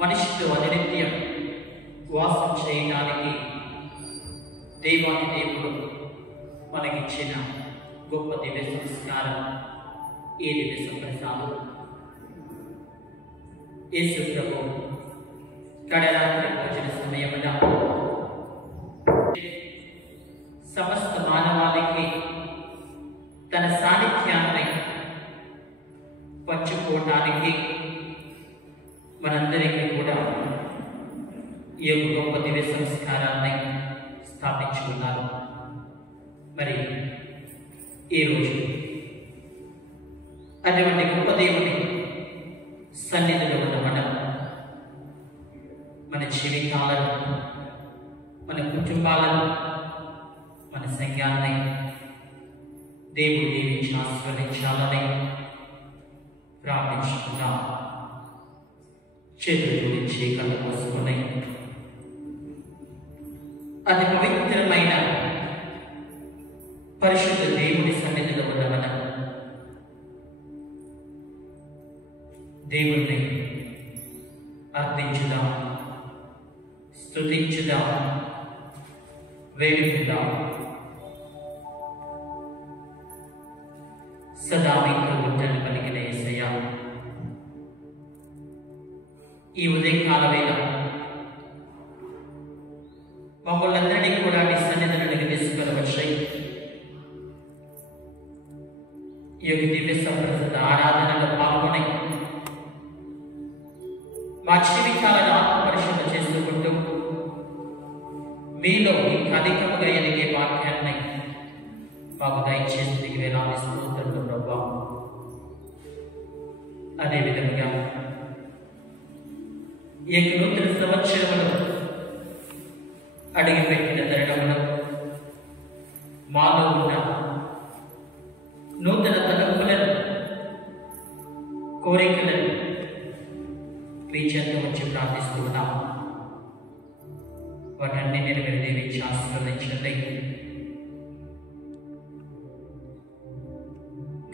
మనిషితో అనిత్యం వాసం చేయడానికి దేవాది దేవుడు మనకిచ్చిన గొప్ప దివ్య సంస్కారం ఈ దివ్య సంప్రసాదం. యేసు ప్రభు కడరాత్రి భోజన సమయమున సమస్త మానవాళికి తన సాన్నిధ్యాన్ని పంచుకోవడానికి మనందరికీ కూడా ఈ గొప్ప దివ్య సంస్కారాన్ని స్థాపించుకున్నారు. మరి ఈరోజు అటువంటి గొప్ప దేవుని సన్నిధిలో ఉన్న మన జీవితాలను, మన కుటుంబాలను, మన సంఘాన్ని దేవుడు దీవించి ఆశీర్వదించాలని ప్రార్థించుకున్నాం. చేతులు జోడించి కళ్ళు మూసుకుని అతి పవిత్రమైన పరిశుద్ధ దేవుని సన్నిధిలో ఉన్న మనం దేవుణ్ణి అర్థించుదాం, స్తుతించుదాం, వేడుకుందాం. సదా మీకు గుడ్డలు కలిగిన యేసయ్యా, ఈ ఉదయకాల వేళ మమ్మల్ని అందరినీ కూడా మీ సన్నిధిలోకి తీసుకొని వచ్చాయి. ఈ యొక్క దివ్య సంప్రదాయ ఆరాధనలో పాల్గొని మా జీవితాలను ఆత్మపరిశుద్ధ చేసుకుంటూ మీలో ఇంకా అధికముగా ఎదిగే వాక్యాన్ని మాకు దయచేసి వేలాది స్తోత్రములు ప్రభువా. అదేవిధంగా ఈ యొక్క నూతన సంవత్సరములో అడుగుపెట్టిన తరుణంలో మాలో ఉన్న నూతన తలంపులను, కోరికలను మీ చెంత వచ్చి ప్రార్థిస్తూ ఉన్నాం. వాటన్ని నెరవేరి దీవించి ఆశీర్వదించండి.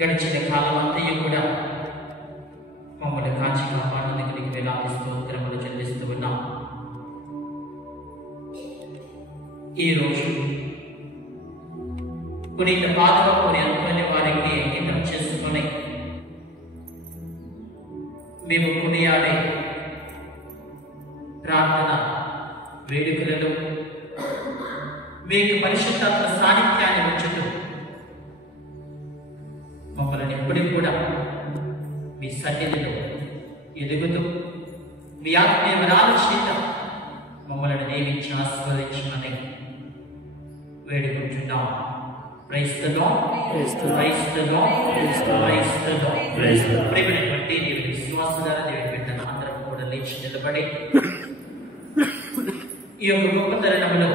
గడిచిన కాలం అంతయు కూడా మమ్మల్ని కాచి కాపాడడానికి వేలాది స్తోత్రములు చెల్లిస్తూ ఉన్నాం. ఈరోజు పునీత పాదవపుని అనుకునే వారికి అంకితం చేసుకొని మేము కొనియాడే ప్రార్థన వేడుకలలో మీకు పరిశుద్ధాత్మ సాన్నిధ్యాన్ని ఉంచుతూ మమ్మల్ని ఎప్పటికీ కూడా మీ సన్నిధిలో ఎదుగుతూ మీ ఆత్మీయ వరాల చేత మమ్మల్ని దీవించి ఆశీర్వదించమని వేడుకుంటున్నాం. Praise the lord, praise the lord, praise the Lord. ప్రేమైనటువంటి దేవుని విశ్వాసులారా, దేవుని బిడ్డలు అందరం కూడా లేచి నిలబడి ఈ యొక్క గొప్ప తరుణంలో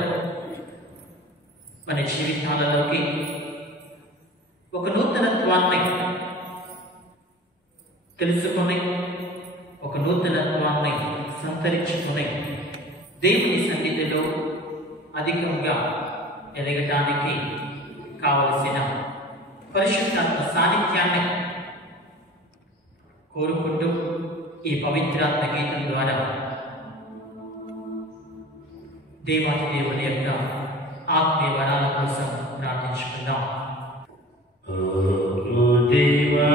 మన జీవితాలలోకి ఒక నూతనత్వాన్ని తెలుసుకొని, ఒక నూతనత్వాన్ని సంతరించుకొని దేవుని సన్నిధిలో అధికంగా ఎదగటానికి కావలసిన పరిశుద్ధాత్మ సాన్నిధ్యాన్ని కోరుకుంటూ ఈ పవిత్రాత్మ గీతం ద్వారా దేవాది దేవుని యొక్క ఆత్మీయ వరాల కోసం ప్రార్థించుకుందాం. దేవా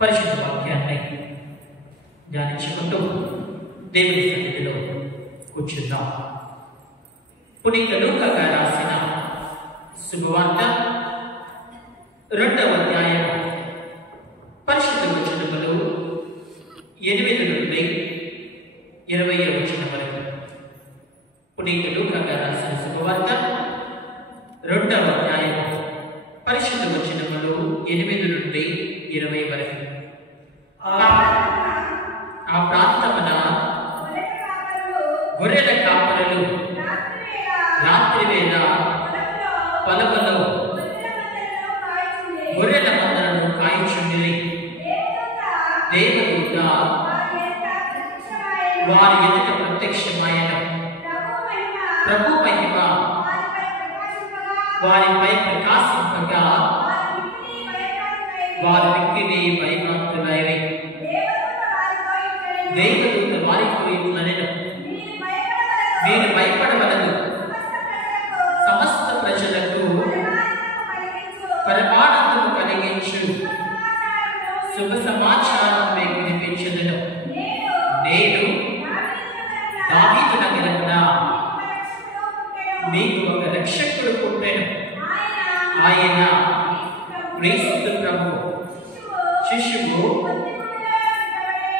పరిశుద్ధ వాక్యాన్ని ధ్యానించుకుంటూ దేవుని సన్నిధిలో కూర్చుందాం. పునీత లూకా గారు రాసిన శుభవార్త 2వ అధ్యాయం పరిశుద్ధ వచనములు 8 నుండి 20వ వచనం వరకు. పునీత లూకా గారు రాసిన శుభవార్త 2వ అధ్యాయం పరిశుద్ధ వచనములు 8 నుండి 20 వరకు. ఆ ప్రాంతమున గొర్రెల కాపరులు రాత్రి వేళ పొలములో గొర్రెల మందలను కాయించుండిరి. దేవదూత వారి ఎదుట ప్రత్యక్షమాయెను. ప్రభు మహిమ వారిపై ప్రకాశింపగా వారు మిక్కిలి భయభక్తులైరి. దేవదూత వారితో ఇట్లనెను, మీరు భయపడవలదు. సమస్త ప్రజలకు పరమానందము కలిగించు శుభ సమాచారం మీకు వినిపించెదను. నేను దావీదు నగరమున మీకు ఒక రక్షకుడు పుట్టెను. ఆయన క్రీస్తు ప్రభు. శిశువు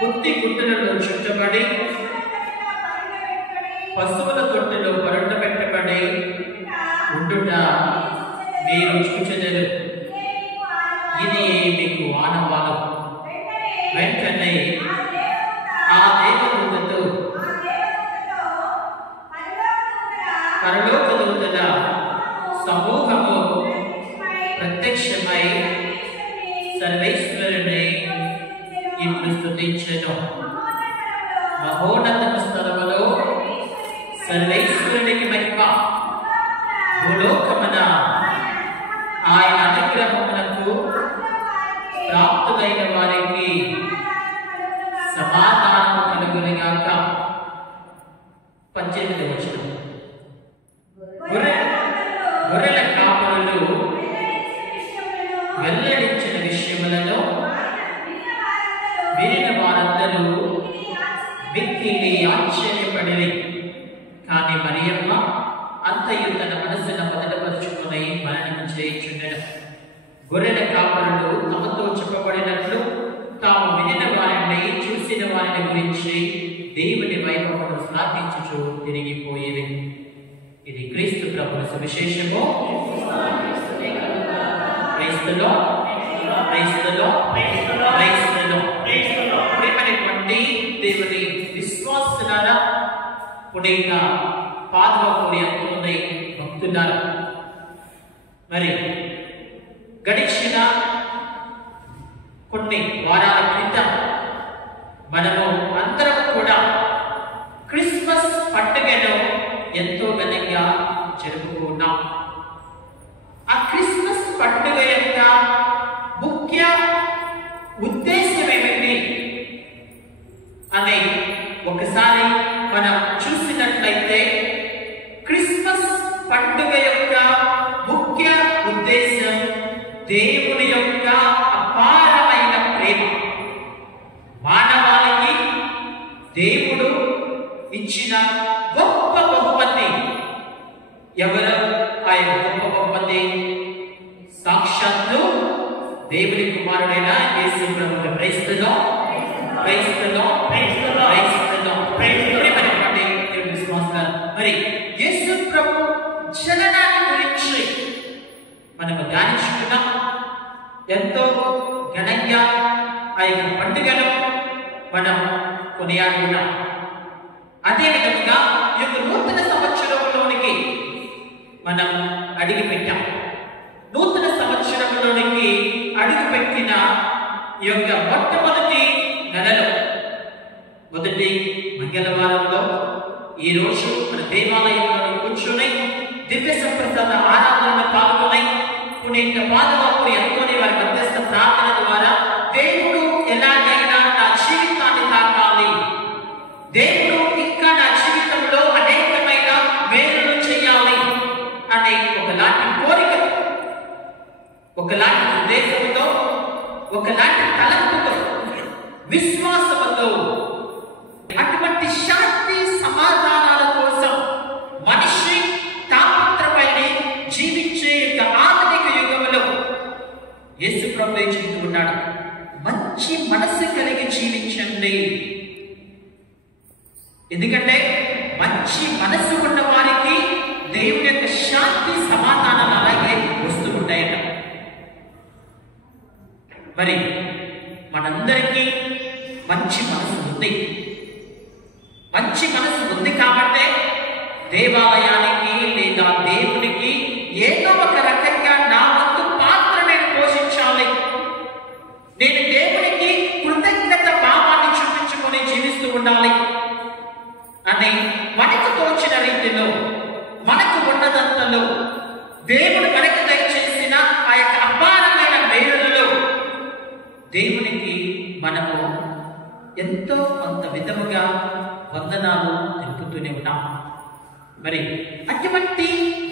పుత్తి గుట్టలలో చుట్టబడి పశువుల తొట్టెలో పరుండబెట్టబడి ఉండుట మీరు చూచెదరు. ఇది మీకు ఆనవాలు. వెంటనే ఆ దేవదూతతో పరలోక దూతల సమూహము ప్రత్యక్షమై సర్వేశ్వరుని ఇట్లు స్తుతించెను. మహోన్నత స్థలములో సర్వేశ్వరునికి మహిమ, భూలోకమున ఆయన అనుగ్రహమునకు ప్రాప్తులైన వారికి సమాధానము కలుగునుగాక. 18వ వచనం. గొర్రెల కాపరులు వెల్లడించిన విషయములలో వినిన వారందరూ మిక్కిలి ఆశ్చర్యపడిరి. కానీ మరియమ్మ అంతయు తన మనసును మొదలుపరుచుకుని మరణము చేయుచుండెను. గొర్రెల కాపరులు తమతో చెప్పబడినట్లు తాము వినిన వారిని చూసిన వారిని గురించి దేవుని వైభవమును శ్లాఘించుచు తిరిగిపోయేవి. ఇది క్రీస్తు ప్రభువు సువిశేషము. క్రీస్తులో క్రీస్తులో క్రీస్తులో ప్రియమైనటువంటి దేవుని విశ్వాసులారా, పునీత పాదవకుడి అనుకుని భక్తులారా, మరి గడిచిన కొన్ని వారాల క్రితం మనము అందరం కూడా క్రిస్మస్ పండుగను ఎంతో ఘనంగా జరుపుకున్నాం. ఆ క్రిస్మస్ పండుగ యొక్క ముఖ్య ఉద్దేశం ఏమిటి అని ఒకసారి మనం చూసినట్లయితే, క్రిస్మస్ పండుగ యొక్క ముఖ్య ఉద్దేశం దేవుని యొక్క అపారమైన ప్రేమ. మానవాళికి దేవుడు ఇచ్చిన గొప్ప బహుమతి. ఎవరు ఆయన గొప్ప బహుమతి? సాక్షాత్తు దేవుని కుమారుడైన యేసు ప్రభువు. క్రైస్తలో క్రైస్తలో క్రైస్తలో క్రైస్తవమైనటువంటి దేవుని విశ్వాసం. మరి యేసు ప్రభు జననాన్ని గురించి మనము ధ్యానించుకున్నాం. ఎంతో ఘనంగా ఆ యొక్క పండుగను మనం కొనియాడుకున్నాం. అదే విధంగా ఈ యొక్క నూతన సంవత్సరంలోనికి అడిగిపెట్టాం. నూతన సంవత్సరంలోనికి అడుగుపెట్టిన ఈ యొక్క మొట్టమొదటి నెలలో మొదటి మంగళవారంలో ఈ రోజు మన దేవాలయంలో కూర్చుని దివ్య సంప్రసాద ఆరాధనలో పాల్గొని పునీత పాదవాపురి అనుకోని వారి మధ్యస్థ ప్రార్థన ద్వారా దేవుడు ఎలాగైనా నా జీవితాన్ని తాకాలి, దేవుడు ఇంకా నా జీవితంలో అనేకమైన మేలులు చేయాలి అనే ఒకలాంటి కోరిక, ఒకలాంటి ఉద్దేశంతో, ఒకలాంటి తలంపుతో, విశ్వాసంతో, అటువంటి శాంతి సమాధానాల కోసం మనిషి తాపత్రపైనే జీవించే యొక్క ఆధునిక యుగంలో యేసు ప్రభువే చెబుతూ ఉన్నాడు, మంచి మనసు కలిగి జీవించండి. ఎందుకంటే మంచి మనసు ఉన్న వారికి దేవుని యొక్క శాంతి సమాధానాలు అలాగే వస్తూ ఉంటాయట. మరి మనందరికీ మంచి మనసు ఉంది. మంచి మనసు ఉంది కాబట్టే దేవాలయానికి లేదా దేవునికి ఏదో ఒక రకంగా నా వంతు పాత్ర నేను పోషించాలి, నేను దేవునికి కృతజ్ఞత భావాన్ని చూపించుకొని జీవిస్తూ ఉండాలి అని మనకు తోచిన రీతిలో, మనకు ఉన్నదంతలో దేవుడు మనకు దయచేసిన ఆ యొక్క అపారమైన మేలులలో దేవునికి మనము ఎంతో కొంత విధముగా వందనాలు తెలుపుతూనే ఉన్నాం. మరి అటువంటి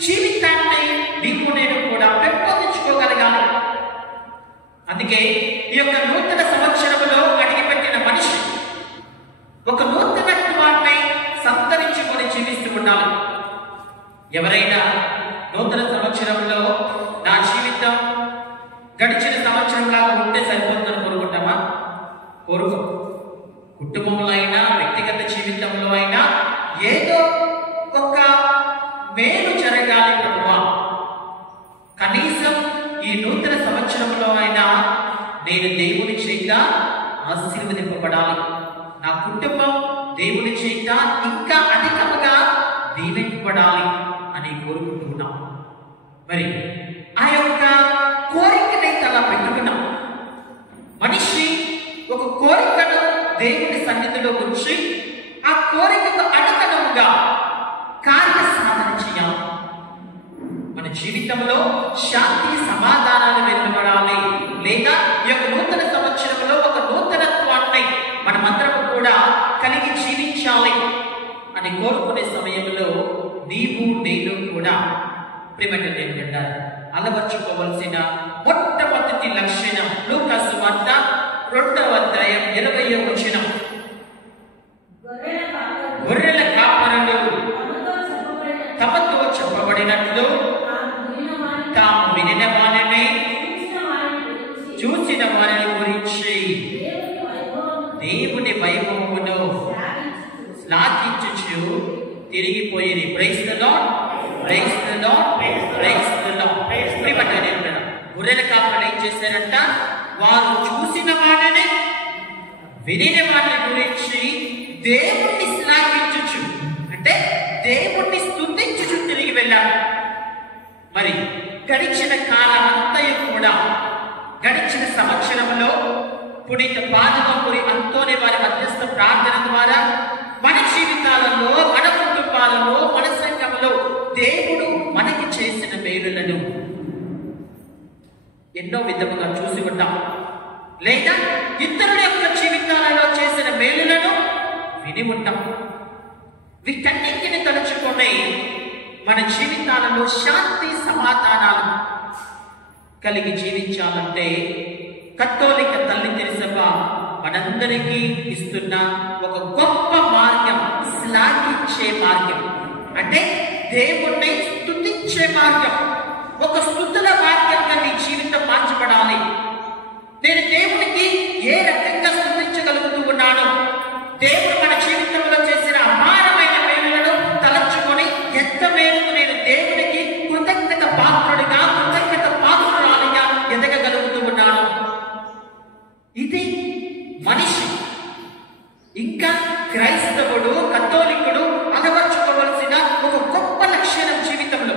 జీవితాన్ని నీకు నేను కూడా పెంపొందించుకోగలగాలి. అందుకే ఈ యొక్క నూతన సంవత్సరంలో అడిగిపెట్టిన మనిషి ఒక నూతనత్వాన్ని సంతరించుకొని జీవిస్తూ ఉండాలి. ఎవరైనా నూతన సంవత్సరంలో నా జీవితం గడిచిన సంవత్సరంలాగా ఉంటే సరిపోతుందని కోరుకుంటామా? కోరుకో. కుటుంబంలో అయినా, వ్యక్తిగత జీవితంలో అయినా ఏదో ఒక మేలు జరగాలి ప్రభువా, కనీసం ఈ నూతన సంవత్సరంలో అయినా నేను దేవుని చేత ఆశీర్వదింపబడాలి, నా కుటుంబం దేవుని చేత ఇంకా అధికముగా దీవింపబడాలి అని కోరుకుంటున్నాం. మరి ఆ యొక్క కోరికనైతే అలా పెట్టుకున్నాం. మనిషి ఒక కోరికను దేవుని సన్నిధిలో ఉంచి ఆ కోరికకు అనుగుణంగా కార్య సాధన చేయాలి. మన జీవితంలో శాంతి సమాధానాలు వెలువడాలి, లేదా ఈ యొక్క నూతన సంవత్సరంలో ఒక నూతనత్వాన్ని మనమందరం కూడా కలిగి జీవించాలి అని కోరుకునే సమయంలో నీవు నేను కూడా ప్రియమైన దేవుని అలవర్చుకోవలసిన మొట్టమొదటి లక్షణం లూకా సువార్త 2వ అధ్యాయం 20వ వచనం, గొర్రెల కాపరులు తమతో చెప్పబడినట్లు తాము వినిన వారిని చూసిన వారిని గురించి దేవుని వైభవమును శ్లాఘించుచు తిరిగిపోయి praise the lord, praise the lord, praise the lord. గొర్రెల కాపరులు ఏం చేశారంట? వారు చూసిన వారిని, వినిన వారిని గురించి దేవుణ్ణి శ్లాఘించుచు, అంటే దేవుణ్ణి స్తుతించుచు తిరిగి వెళ్ళారు. మరి గడిచిన కాలం అంతయు కూడా, గడిచిన సంవత్సరంలో పునీత పాదవాపురి అంతోని వారి మధ్యస్థ ప్రార్థన ద్వారా మన జీవితాలలో, మన కుటుంబాలలో, మన సంఘంలో దేవుడు మనకి చేసిన మేలులను ఎన్నో విధముగా చూసి ఉంటాం, లేదా ఇతరుల యొక్క జీవితాలలో చేసిన మేలులను విని ఉంటాం. వీటన్నింటిని తలుచుకొని మన జీవితాలలో శాంతి సమాధానాలు కలిగి జీవించాలంటే కథోలిక తల్లి తెరిసమ్మ మనందరికీ ఇస్తున్న ఒక గొప్ప మార్గం, శ్లాఘించే మార్గం, అంటే దేవుణ్ణి స్తుతించే మార్గం. ఒక స్తుతుల మార్గంగా నీ జీవితం మార్చబడాలి. నేను దేవునికి ఏ రకంగా స్తుతించగలుగుతూ ఉన్నాను, దేవుడు మన జీవితంలో చేసిన అపారమైన మేలులను తలచుకొని ఎంత మేలుకు నేను దేవునికి కృతజ్ఞత పాత్రుడిగా, కృతజ్ఞత పాత్రురాలిగా ఎదగగలుగుతూ ఉన్నాను. ఇది మనిషి, ఇంకా క్రైస్తవుడు, కథోలికుడు అలవర్చుకోవలసిన ఒక గొప్ప లక్షణం జీవితంలో.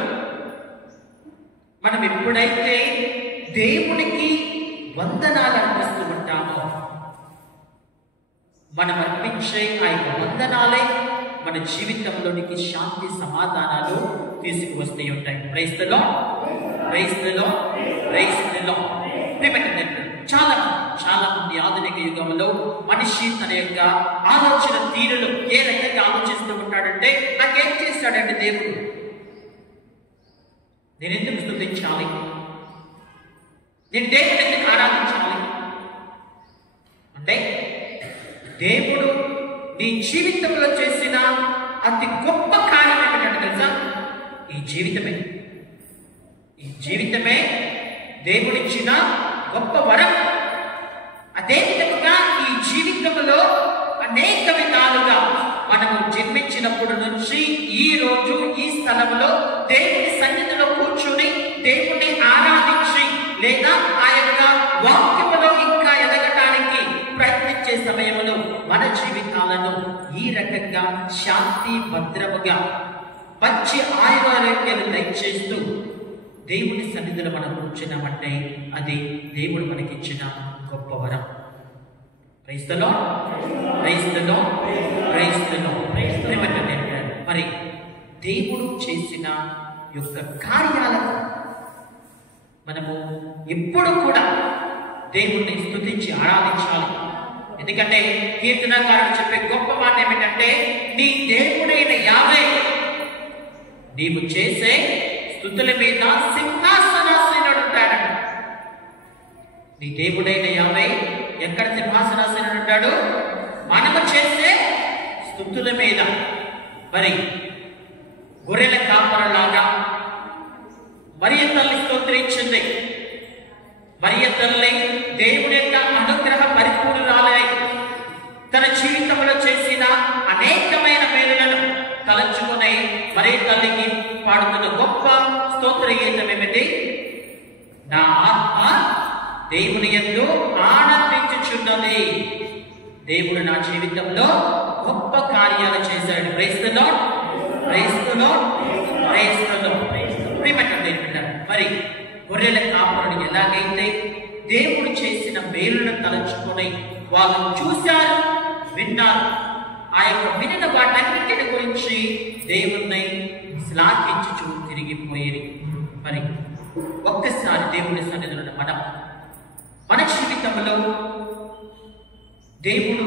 మనం ఎప్పుడైతే దేవునికి వందనాలు అర్పిస్తూ ఉంటామో, మనం అర్పించే ఆ యొక్క వందనాలే మన జీవితంలోనికి శాంతి సమాధానాలు తీసుకువస్తూ ఉంటాయి. Praise the lord, praise the lord, praise the Lord. చాలా మంది ఆధునిక యుగంలో మనిషి తన యొక్క ఆలోచన తీరులు ఏ రకంగా ఆలోచిస్తూ ఉంటాడంటే, నాకేం చేస్తాడంటే దేవుడు, నేను ఎందుకు స్తుతించాలి, నేను దేవుడు ఎందుకు ఆరాధించాలి అంటే, దేవుడు నీ జీవితంలో చేసిన అతి గొప్ప కార్యం ఏమిటంటే తెలుసా? ఈ జీవితమే దేవుడిచ్చిన గొప్ప వరం. అదే విధంగా ఈ జీవితంలో అనేక విధాలుగా మనము జన్మించినప్పుడు నుంచి ఈ రోజు ఈ స్థలంలో దేవుని సన్నిధిలో కూర్చుని దేవుణ్ణి ఆరాధించి లేదా ఆ యొక్క వాక్యములో ఇంకా ఎదగటానికి ప్రయత్నించే సమయంలో మన జీవితాలను ఈ రకంగా శాంతి భద్రముగా మంచి ఆయురారోగ్యాలు దయచేస్తూ దేవుని సన్నిధిలో మనం కూర్చున్నామంటే అది దేవుడు మనకిచ్చిన గొప్ప వరం. Praise the lord, praise the lord, praise the Lord. మరి దేవుడు చేసిన యొక్క కార్యాలకు మనము ఎప్పుడు కూడా దేవుణ్ణి స్తుతించి ఆరాధించాలి. ఎందుకంటే కీర్తనకారుడు చెప్పే గొప్ప మాట ఏమిటంటే, నీ దేవుడైన యావే నీవు చేసే స్తుతుల మీద సింహాసనాసీనుడు ఉంటాడు. నీ దేవుడైన యావే ఎక్కడ సింహాసనాసీనుడు ఉంటాడు? మనము చేసే స్తుతుల మీద. మరి గొర్రెల కాపరలాగా మరియ తల్లి స్తోత్రించింది. మరియ తల్లి దేవుడి యొక్క అనుగ్రహ పరిపూర్ణురాలై తన జీవితంలో చేసిన అనేకమైన మేలులను తలంచుకుని మరియ తల్లికి పాడుతున్న గొప్ప స్తోత్ర గీతం ఏమిటి? నా ఆత్మ దేవుని యందు ఆనందించుచున్నది. దేవుడు నా జీవితంలో గొప్ప కార్యాలు చేశాడు. Praise the lord, praise the lord, praise the Lord. మరి గొర్రెల కాపరుడు ఎలాగైతే దేవుడు చేసిన మేలును తలంచుకొని వాళ్ళు చూశారు, విన్నారు, ఆ యొక్క వినిన వాటన్నిటిని గురించి దేవుణ్ణి శ్లాఘించుచు తిరిగిపోయేది. మరి ఒక్కసారి దేవుని సన్నిధిలో మన జీవితంలో దేవుడు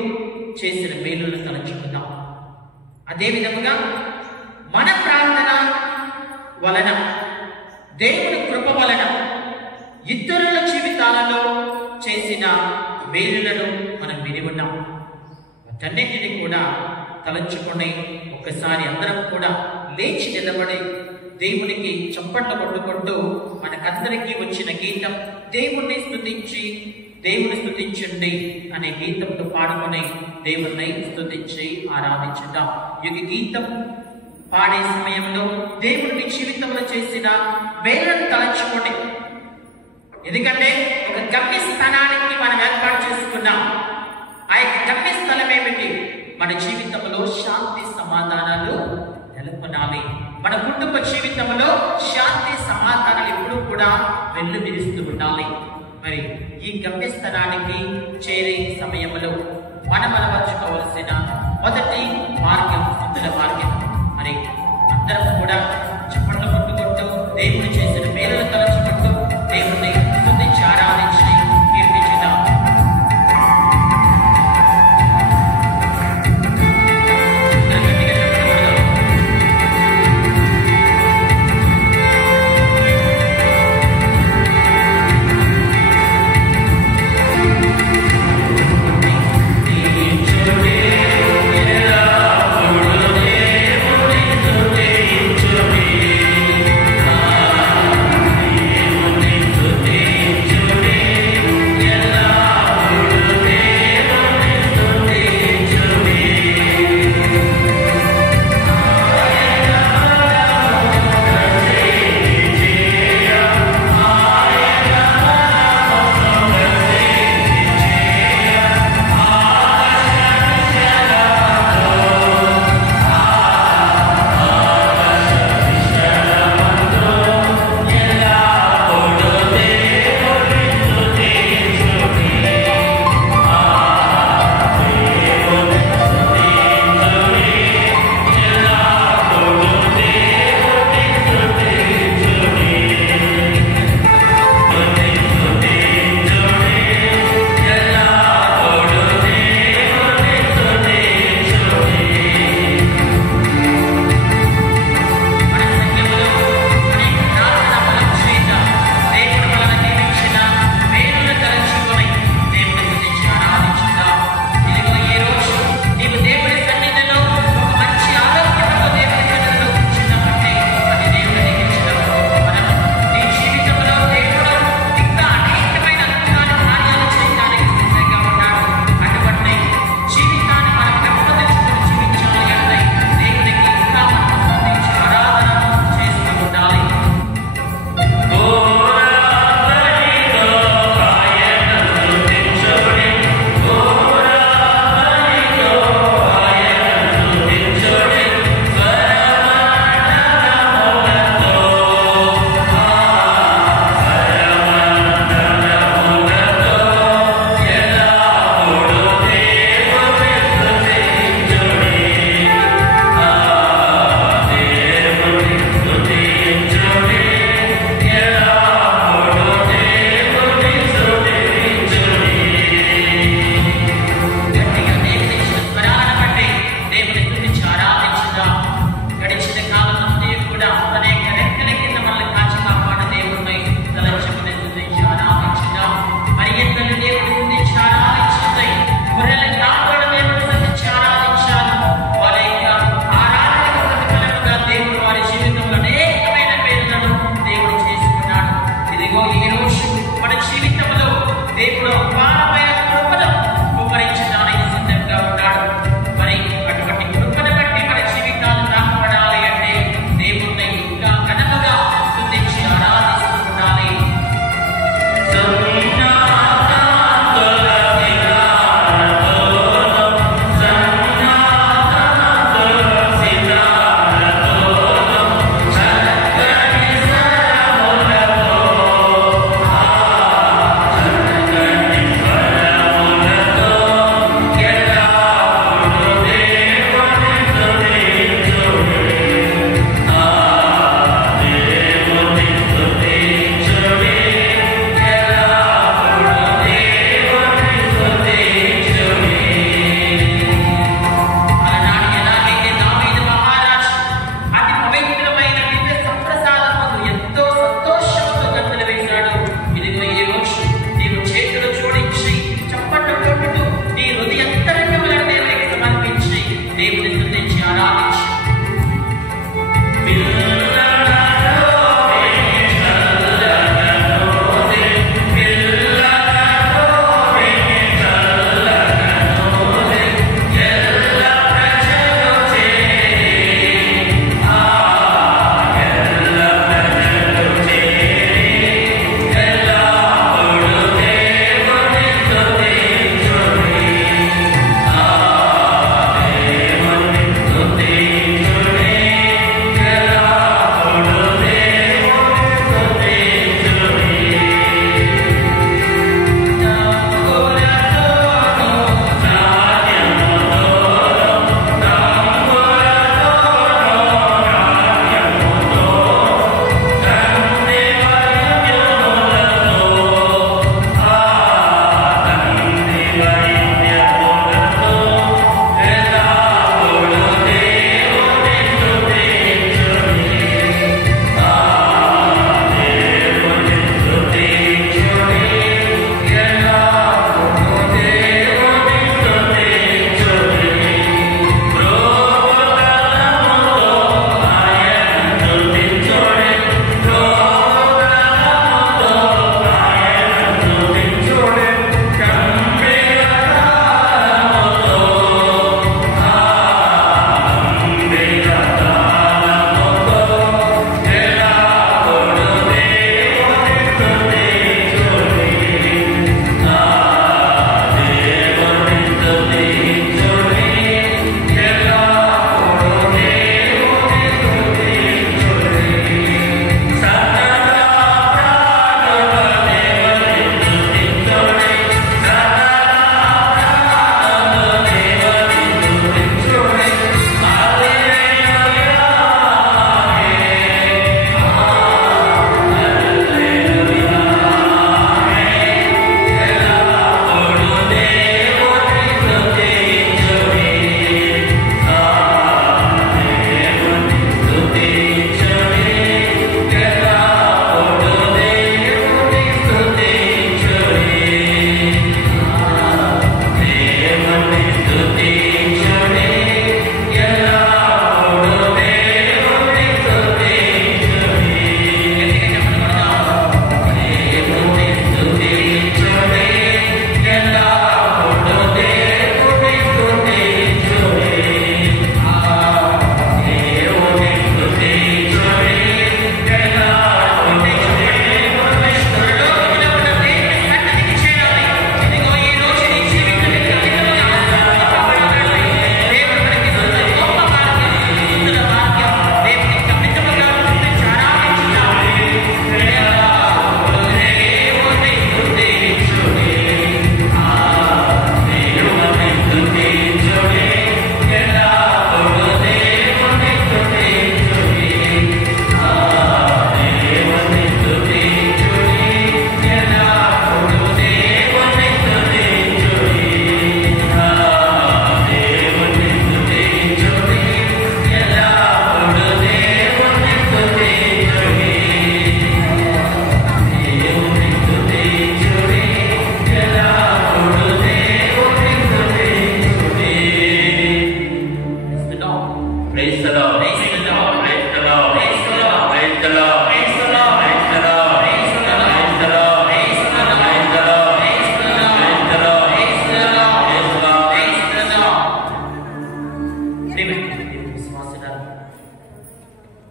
చేసిన మేలును తలంచుకుందాం. అదే విధముగా మన ప్రార్థన వలన, దేవుని కృప వలన ఇతరుల జీవితాలలో చేసిన మేలులను మనం విని ఉన్నాం. వాటన్నింటినీ కూడా తలంచుకొని ఒక్కసారి అందరం కూడా లేచి నిలబడి దేవునికి చప్పట్లు కొట్టుకుంటూ మనకందరికీ వచ్చిన గీతం దేవుణ్ణి స్తుతించి, దేవుని స్తుతించండి అనే గీతంతో పాడుకొని దేవుణ్ణి స్తుతించి ఆరాధించుదాం. ఈ గీతం పాడే సమయంలో దేవుని జీవితంలో చేసిన మేలును తలంచుకోండి. ఎందుకంటే ఒక గమ్యస్థానానికి మనం ఏర్పాటు చేసుకున్నాం. ఆ యొక్క గమ్యస్థలం ఏమిటి? మన జీవితంలో శాంతి సమాధానాలు నెలకొనాలి. మన కుటుంబ జీవితంలో శాంతి సమాధానాలు ఎప్పుడు కూడా వెల్లువిరుస్తూ ఉండాలి. మరి ఈ గమ్యస్థానానికి చేరే సమయంలో మనం అలవర్చుకోవలసిన మొదటి మార్గం స్తుతుల మార్గం. మరి అందరం కూడా చప్పట్లు కొట్టుకుంటూ దేవుడు చేసిన మేలును తలుచుకుంటూ దేవుణ్ణి స్తుతించి ఆరాధించి కీర్తించుదాం. Deus.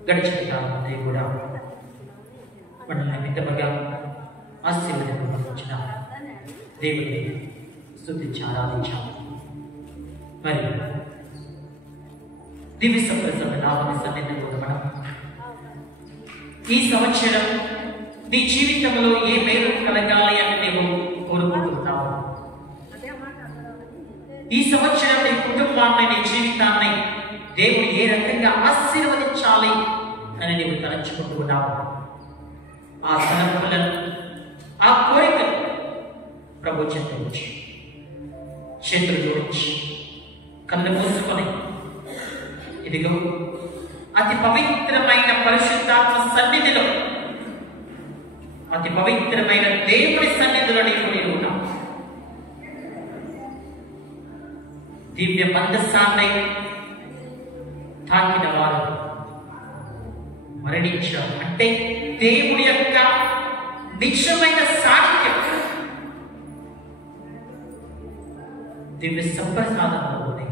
గడిచిన కాలంలో కూడా మనల్ని మితముగా ఆశీర్వదించిన దేవుడిని స్తుతించి ఆరాధించాము. మరి దివ్య సంప్రదాయ నామని సన్నిధిలో మనం ఈ సంవత్సరం నీ జీవితంలో ఏ మేలు కలగాలి అని నీవు కోరుకుంటున్నావు. ఈ సంవత్సరం నీ కుటుంబాన్ని, నీ జీవితాన్ని దేవుడు ఏ రకంగా ఆశీర్వదించాలి అని నీవు తలంచుకుంటున్నావు. ఆ తలంపులను, ఆ కోరికలు ప్రభు చెందించి చేతులు జోడించి కళ్ళు మూసుకొని ఇదిగో అతి పవిత్రమైన పరిశుద్ధాత్మ సన్నిధిలో, అతి పవిత్రమైన దేవుడి సన్నిధిలో నీవు ఉన్నావు. దివ్య మందసాన్ని తాకిన వారు మరణించారు. అంటే దేవుడి యొక్క నిజమైన సాహిత్యం దివ్య సంప్రసాదంలో ఉంది.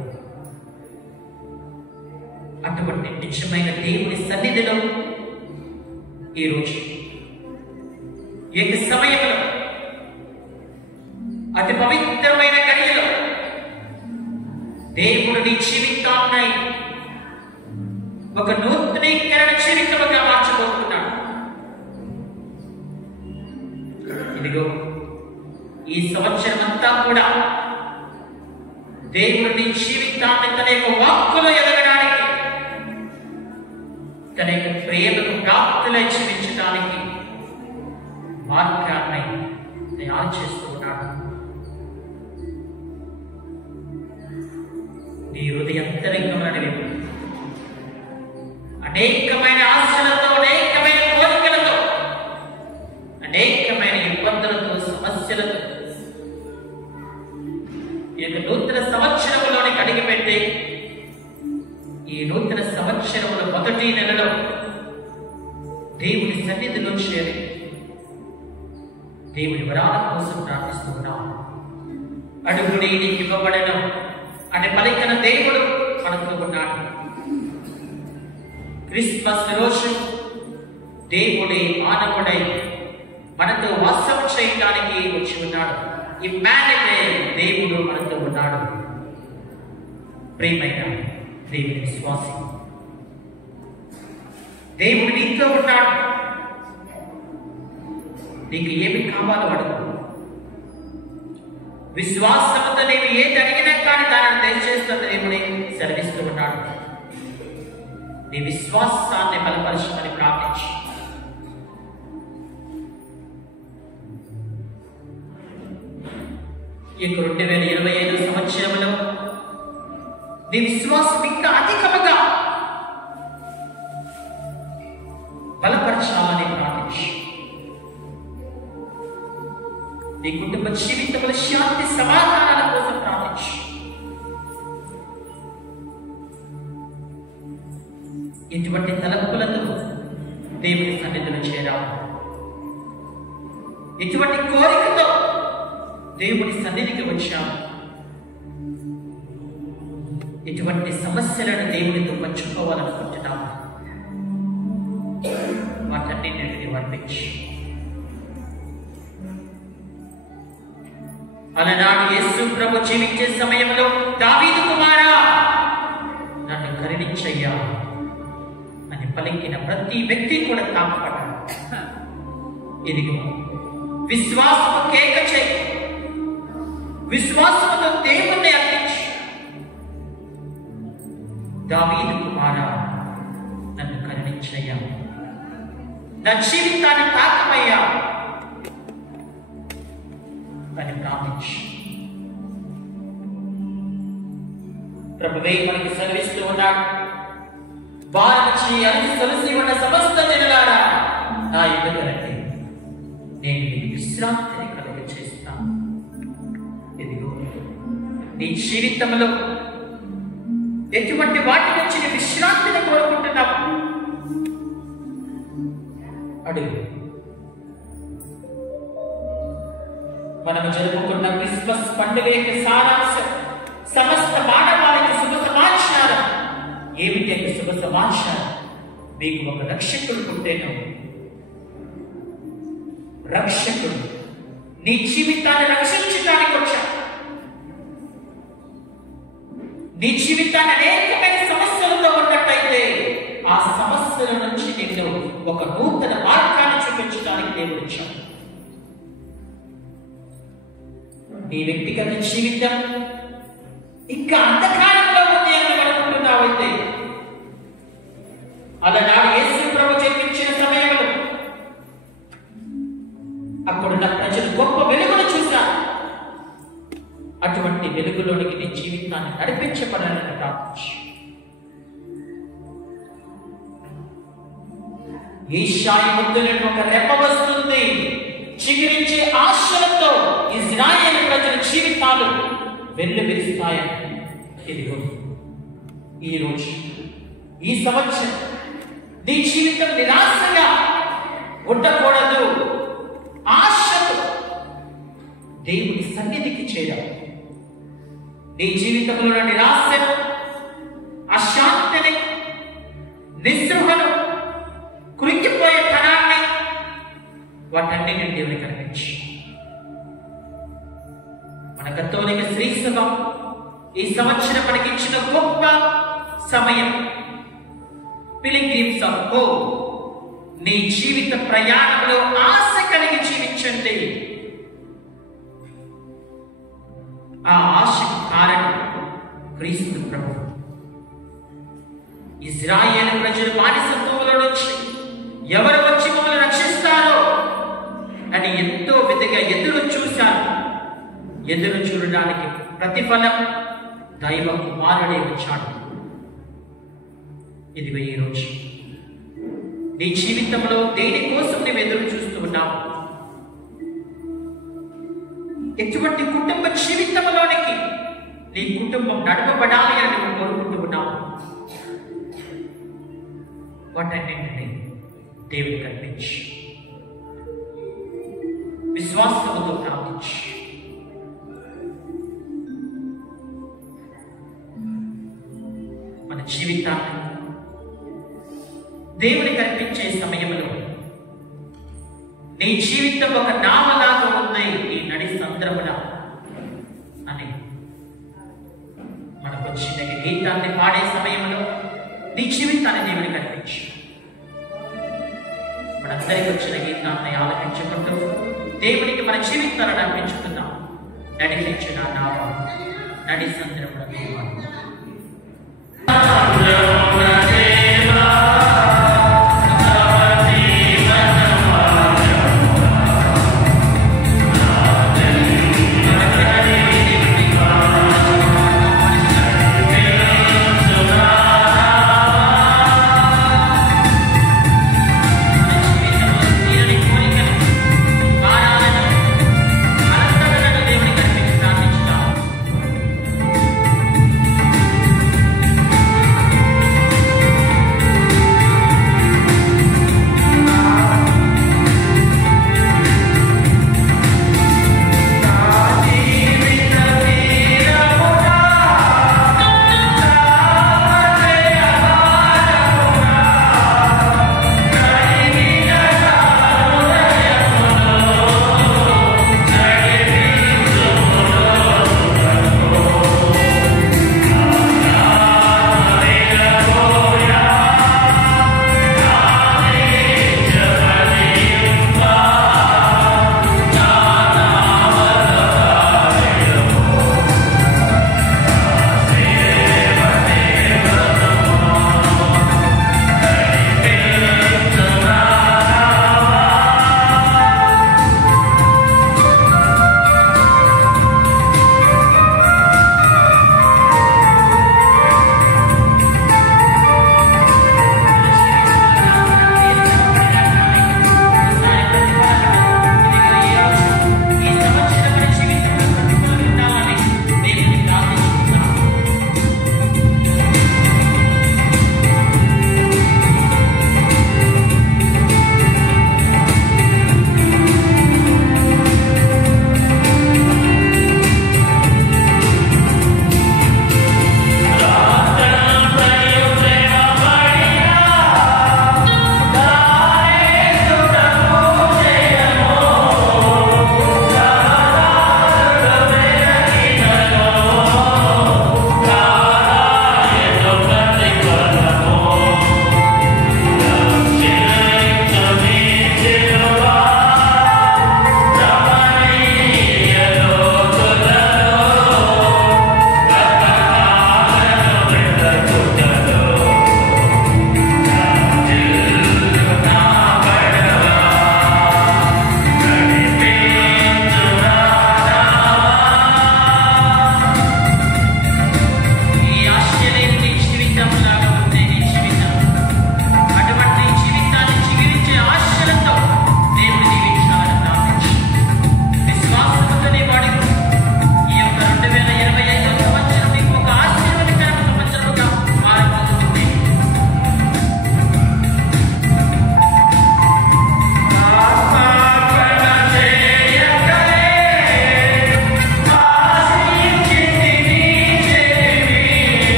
అటువంటి నిజమైన దేవుడి సన్నిధిలో ఈరోజు ఏక సమయంలో అతి పవిత్రమైన గడియలో దేవుడు నీ జీవితాన్ని ఒక నూతనీకరణ జీవితముగా మార్చబోతున్నాడు. ఇదిగో ఈ సంవత్సరం అంతా కూడా దేవుడు నీ జీవితాన్ని తన యొక్క వాక్కులో ఎదగడానికి, తన యొక్క ప్రేమకు ప్రాప్తులై జీవించడానికి మార్గాన్ని తయారు చేస్తూ ఉన్నాడు. నీ హృదయంతరంగంలోని అనేకమైన ఆశలతో, అనేకమైన కోరికలతో, అనేకమైన ఇబ్బందులతో, సమస్యలతో ఈ యొక్క నూతన సంవత్సరంలోనికి అడిగిపెట్టి ఈ నూతన సంవత్సరంలో మొదటి నెలలో దేవుని సన్నిధిలో చేరి దేవుని వరాల కోసం ప్రార్థిస్తున్నాం. అడుగుడి నీకు ఇవ్వబడను అనే పలికిన దేవుడు మనతో ఉన్నాడు. క్రిస్మస్ రోజు దేవుడే మానవుడై మనతో వాసం చేయడానికి వచ్చి ఉన్నాడు. ఇమ్మానుయేల్, దేవుడు మనతో ఉన్నాడు. ప్రియమైన దేవుని విశ్వాసి, దేవుడు నీతో ఉన్నాడు. నీకు ఏమి కావాలో అడుగు. విశ్వాసంతో నీవు ఏది అడిగినా కానీ దానిని దయచేస్తున్న దేవుడే సెలవిస్తూ ఉన్నాడు. నీ విశ్వాసాన్ని బలపరచమని ప్రార్థించు. ఈ 2025 సంవత్సరంలో నీ విశ్వాసం ఇంకా అధికముగా బలపరచాలని ప్రార్థించు. నీ కుటుంబ జీవితంలో శాంతి సమాధానాల కోసం ప్రార్థించు. ఇటువంటి తలంపులతో దేవుని సన్నిధిలో చేరాము. ఇటువంటి కోరికతో దేవుని సన్నిధికి వచ్చాము. ఇటువంటి సమస్యలను దేవునితో పంచుకోవాలనుకుంటున్నాము. వాటన్నిటిని వర్ణించి అలనాడు యేసు ప్రభు జీవించే సమయంలో దావీదు కుమారా నన్ను కరుణించయ్యా అని పలికిన ప్రతి వ్యక్తి కూడా తాకపడ్డాడు. ఇదిగో విశ్వాసము కేక చేయి, విశ్వాసముతో దేవుణ్ణి అర్పించు. దావీదు కుమారా నన్ను కరుణించయ్యా, నా జీవితాన్ని తాకమయ్యా అని ప్రార్థించు. ప్రభువే మనకి సెలవిస్తూ ఉన్నాడు. వారించి అన్ని సొలసి ఉన్న సమస్త జనులారా నా ఎదుట రండి, నేను మీకు విశ్రాంతిని కలుగ చేస్తాను. ఇదిగో నీ జీవితంలో ఎటువంటి వాటి నుంచి నీ విశ్రాంతిని కోరుకుంటున్నావు? అడుగు. మనము జరుపుకున్న క్రిస్మస్ పండుగ యొక్క సారాంశం, సమస్త మానవాళికి శుభ సమాచారం ఏమిటి? అంటే శుభ సమాచారం, మీకు ఒక రక్షకుడు పుట్టేను. రక్షకుడు నీ జీవితాన్ని రక్షించడానికి వచ్చాడు. నీ జీవితాన్ని అనేకమైన సమస్యలతో ఉన్నట్టయితే ఆ సమస్యల నుంచి నిన్ను ఒక నూతన మార్గాన్ని చూపించడానికి దేవుడు వచ్చాడు. నీ వ్యక్తిగత జీవితం ఇంకా అంధకారంలో ఉంది అని అనుకుంటున్నావైతే, అలనాడు యేసు ప్రభు జన్మించిన సమయంలో అక్కడున్న ప్రజలు గొప్ప వెలుగును చూశారు. అటువంటి వెలుగులోనికి నీ జీవితాన్ని నడిపించబడాలని ప్రార్థించు. యెషయా ముద్దులను ఒక రెప్ప వస్తుంది, చిగురించే ఆశలతో ఇశ్రాయేలు ప్రజల జీవితాలు వెల్లువిరుస్తాయని. ఇదిగో ఈరోజు, ఈ సంవత్సరం నీ జీవితం నిరాశగా ఉండకూడదు. ఆశతో దేవుని సన్నిధికి చేరాలి. నీ జీవితంలో నిరాశను, అశాంతిని, నిస్పృహను, కురింగిపోయే తనాన్ని, వాటన్నిటిని దేవునికి అర్పించు. మన కథోలిక శ్రీ సభ ఈ సంవత్సరం మనకి ఇచ్చిన గొప్ప సమయం. Pilgrims of hope. నీ జీవిత ప్రయాణంలో ఆశ కలిగి జీవించండి. ఆ ఆశకు కారణం క్రీస్తు ప్రభు. ఇశ్రాయేలు ప్రజలు బానిసత్వంలో నుంచి ఎవరు వచ్చి మమ్మల్ని రక్షిస్తారో అని ఎంతో విధిగా ఎదురు చూశారు. ఎదురు చూడడానికి ప్రతిఫలం దైవ కుమారుడే వచ్చాడు. ఇదిగో ఈరోజు నీ జీవితంలో దేనికోసం నువ్వు ఎదురు చూస్తూ ఉన్నావు? ఎటువంటి కుటుంబ జీవితంలోనికి నీ కుటుంబం నడపబడాలి అని నువ్వు కోరుకుంటూ ఉన్నావు? వాటన్నింటినీ దేవునికి అర్పించు. విశ్వాసముతో ప్రార్థించు. మన జీవితాన్ని దేవునికి అర్పించే సమయంలో నీ జీవితం ఒక నామలాగా ఉంది ఈ నడి సంద్రమున అని మనకు వచ్చిన గీతాన్ని పాడే సమయంలో నీ జీవితాన్ని దేవునికి అర్పించు. మనందరికి వచ్చిన గీతాన్ని ఆలపించుకుంటూ దేవునికి మన జీవితాలను అర్పించుకుందాం. నడిపించిన నామం నడి సంద్రమున దేవా.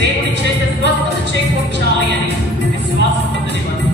దేవుని చేత స్వస్థత చేకూర్చాలి అని విశ్వాసం పొందని వారు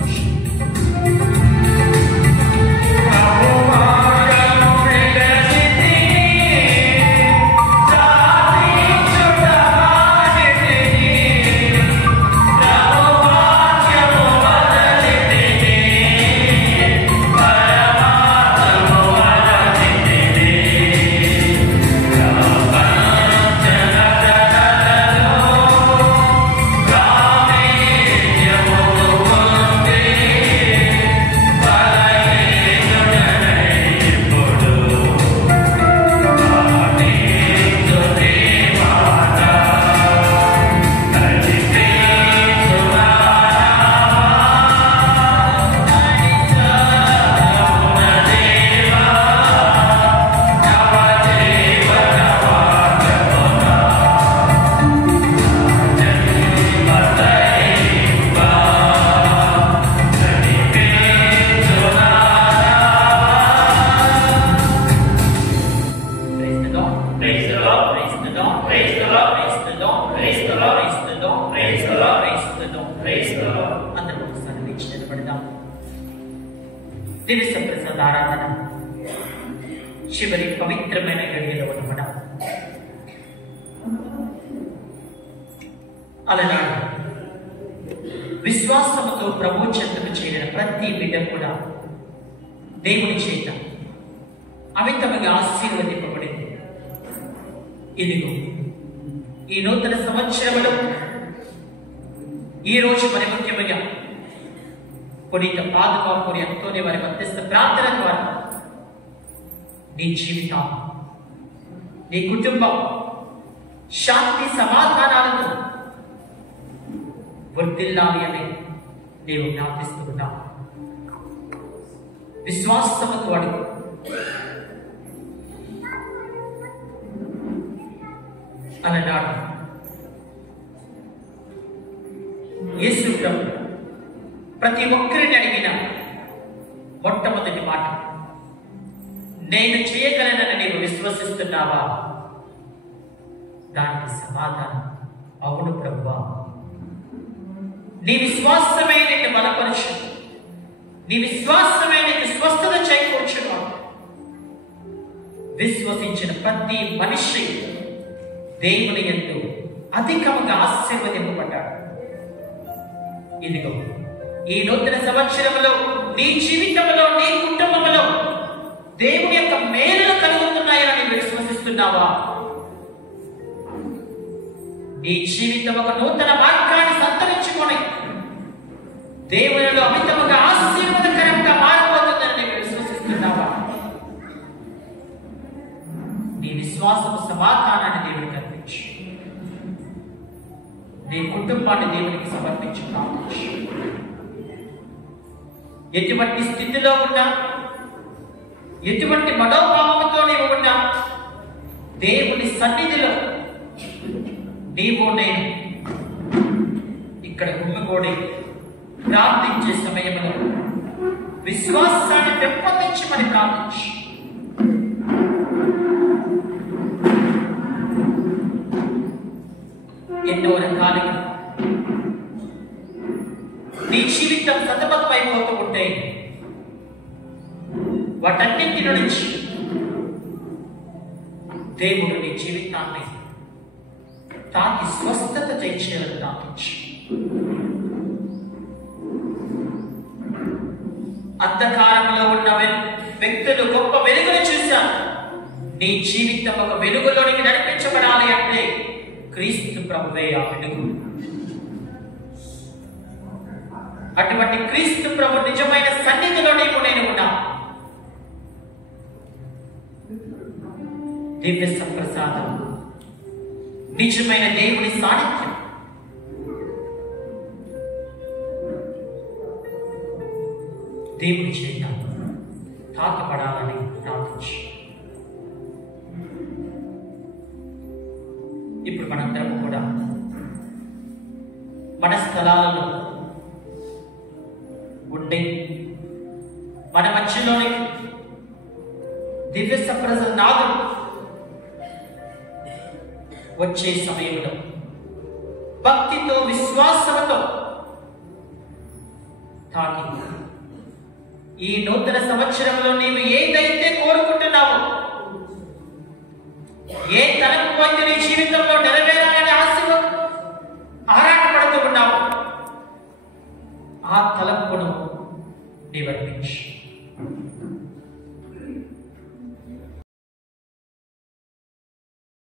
దివ్య ప్రసాద ఆరాధన చివరి పవిత్రమైన గడియలో ఉన్నమాట. అలనాడు విశ్వాసముతో ప్రభు చెంతకు చేరిన ప్రతి బిడ్డ కూడా దేవుని చేత అమితముగా ఆశీర్వదింపబడింది. ఇదిగో ఈ నూతన సంవత్సరంలో ఈ రోజు మరి ముఖ్యముగా పునీత పాదుకాపురి అంతోని వారి మధ్యస్థ ప్రార్థన ద్వారా నీ జీవితం, నీ కుటుంబం శాంతి సమాధానాలను వర్ధిల్లాలి అని నీవు ప్రార్థిస్తున్నావు. విశ్వాసముతో అడుగు. అలనాడు యేసు ప్రభు ప్రతి ఒక్కరిని అడిగిన మొట్టమొదటి మాట, నేను చేయగలనని నీవు విశ్వసిస్తున్నావా? దానికి సమాధానం, అవును ప్రభువా. నీ విశ్వాసమే నిన్ను బలపరచు, నీ విశ్వాసమే నీకు స్వస్థత చేకూర్చును. విశ్వసించిన ప్రతి మనిషి దేవుని యందు అధికముగా ఆశీర్వదింపబడ్డాడు. ఇదిగో ఈ నూతన సంవత్సరంలో నీ జీవితంలో, నీ కుటుంబంలో దేవుని యొక్క మేలులు కలుగుతున్నాయని విశ్వసిస్తున్నావా? నీ జీవితం ఒక నూతన మార్గాన్ని సంతరించుకొని దేవునిలో అమితముగా ఆశీర్వాదకరంగా మారిపోతుందని విశ్వసిస్తున్నావా? నీ విశ్వాసము సమాధానాన్ని దేవునికి అర్పించు. నీ కుటుంబాన్ని దేవునికి సమర్పించు. ఎటువంటి స్థితిలో ఉన్నా, ఎటువంటి మనోభావంతో నీవు ఉన్నా, దేవుని సన్నిధిలో నీవు నేను ఇక్కడ గుమ్మగూడి ప్రార్థించే సమయంలో విశ్వాసాన్ని పెంపొందించమని ప్రార్థించు. ఎన్నో రకాలుగా నీ జీవితం సతమతమైపోతూ ఉంటే వాటన్నింటి నుంచి దేవుడు నీ జీవితాన్ని తాకి స్వస్థత చేయాలని ప్రార్థించు. అంధకారంలో ఉన్న వ్యక్తులు గొప్ప వెలుగును చూశారు. నీ జీవితం ఒక వెలుగులోనికి నడిపించబడాలి అంటే క్రీస్తు ప్రభువే ఆ వెలుగు. అటువంటి క్రీస్తు ప్రభు నిజమైన సన్నిధిలో నీకు నేను ఉన్నా. దివ్య సంప్రసాదం, నిజమైన దేవుని సాన్నిధ్యం దేవుని చేత తాకపడాలని ప్రార్థించు. ఇప్పుడు మనందరం కూడా మన స్థలాలలో ఉండి మన మధ్యలోని దివ్య సంప్రసాదం వచ్చే సమయంలో భక్తి తాకి ఈ నూతన సంవత్సరంలో నీవు ఏదైతే కోరుకుంటున్నావో, ఏ తలంపు అయితే నీ జీవితంలో నెరవేరాలని ఆరాటపడుతూ ఉన్నావు, ఆ తలంపును నీవు అర్పించు.